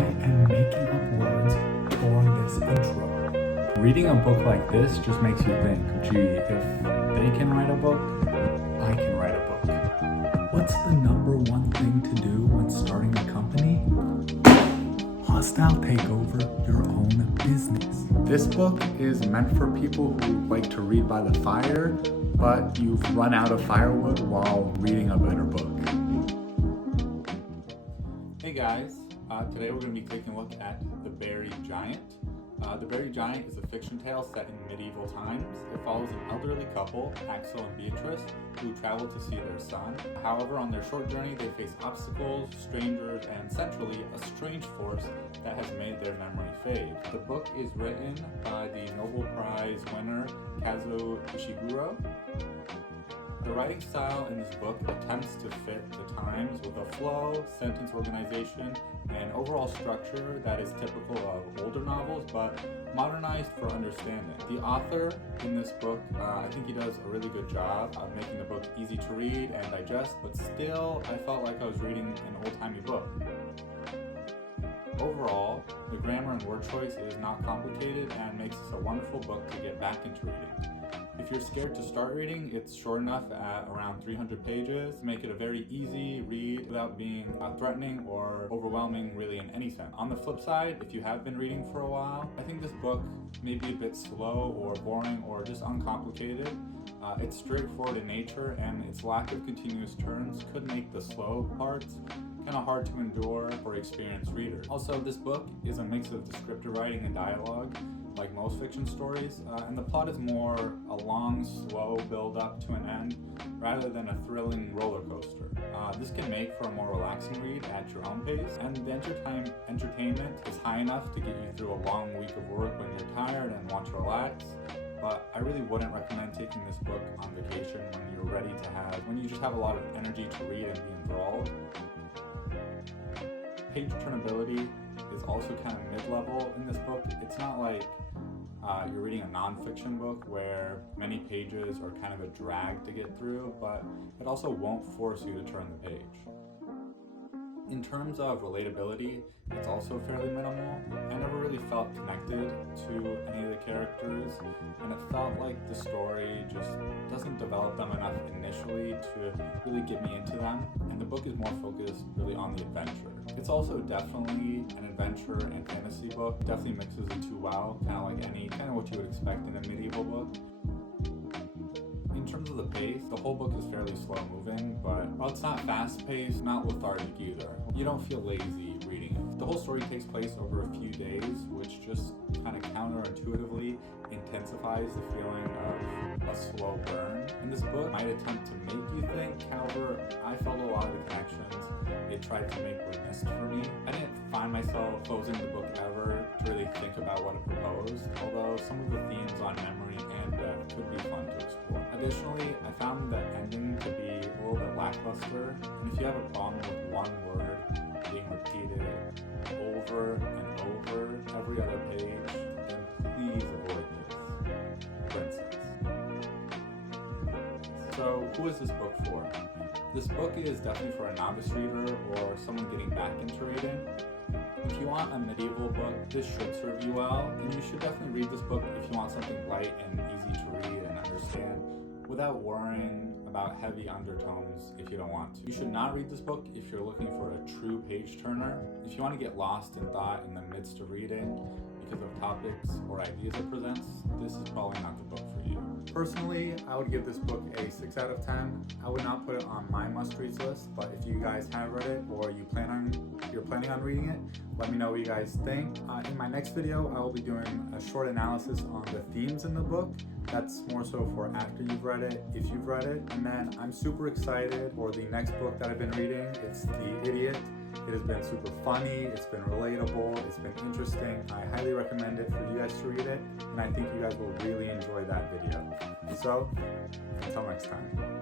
I am making up words for this intro. Reading a book like this just makes you think, gee, if they can write a book, I can write a book. What's the number one thing to do when starting a company? Hostile take over your own business. This book is meant for people who like to read by the fire, but you've run out of firewood while reading a better book. Hey guys, today we're going to be taking a look at The Buried Giant. The Buried Giant is a fiction tale set in medieval times. It follows an elderly couple, Axel and Beatrice, who travel to see their son. However, on their short journey, they face obstacles, strangers, and centrally, a strange force that has made their memory fade. The book is written by the Nobel Prize winner, Kazuo Ishiguro. The writing style in this book attempts to fit the times with a flow, sentence organization, and overall structure that is typical of older novels, but modernized for understanding. The author in this book, I think he does a really good job of making the book easy to read and digest, but still I felt like I was reading an old-timey book. Overall, the grammar and word choice is not complicated and makes this a wonderful book to get back into reading. If you're scared to start reading, it's short enough at around 300 pages to make it a very easy read without being threatening or overwhelming really in any sense. On the flip side, if you have been reading for a while, I think this book may be a bit slow or boring or just uncomplicated. It's straightforward in nature, and its lack of continuous turns could make the slow parts kind of hard to endure for experienced readers. Also, this book is a mix of descriptive writing and dialogue, like most fiction stories, and the plot is more a long, slow build-up to an end rather than a thrilling roller coaster. This can make for a more relaxing read at your own pace, and the entertainment is high enough to get you through a long week of work when you're tired and want to relax. But I really wouldn't recommend taking this book on vacation when you just have a lot of energy to read and be enthralled. Page turnability is also kind of mid-level in this book. It's not like you're reading a non-fiction book where many pages are kind of a drag to get through, but it also won't force you to turn the page. In terms of relatability, it's also fairly minimal. I never really felt connected to any of the characters, and it felt like the story just doesn't develop them enough initially to really get me into them, and the book is more focused really on the adventure. It's also definitely an adventure and fantasy book. Definitely mixes the two well, kind of what you would expect in a medieval book. In terms of the pace, the whole book is fairly slow moving, but while it's not fast paced, not lethargic either. You don't feel lazy reading it. The whole story takes place over a few days, which just kind of counterintuitively intensifies the feeling of a slow burn. And this book might attempt to make you think, however, I felt a lot of the connections it tried to make were missed for me. I didn't find myself closing the book ever to really think about what it proposed, although some of the themes on memory and death could be fun to explore. Additionally, I found the ending to be a little bit lackluster, and if you have a problem with one word being repeated over and over every other page, then please avoid this. For instance. So, who is this book for? This book is definitely for a novice reader or someone getting back into reading. If you want a medieval book, this should serve you well, and you should definitely read this book if you want something light and easy to read and understand without worrying about heavy undertones if you don't want to. You should not read this book if you're looking for a true page turner. If you want to get lost in thought in the midst of reading because of topics or ideas it presents, this is probably not the book for you. Personally, I would give this book a 6 out of 10. I would not put it on my must-reads list, but if you guys have read it or you're planning on reading it, let me know what you guys think. In my next video, I will be doing a short analysis on the themes in the book. That's more so for after you've read it, if you've read it. And then I'm super excited for the next book that I've been reading. It's The Idiot. It has been super funny, it's been relatable, it's been interesting. I highly recommend it for you guys to read it, and I think you guys will really enjoy that video. So, until next time.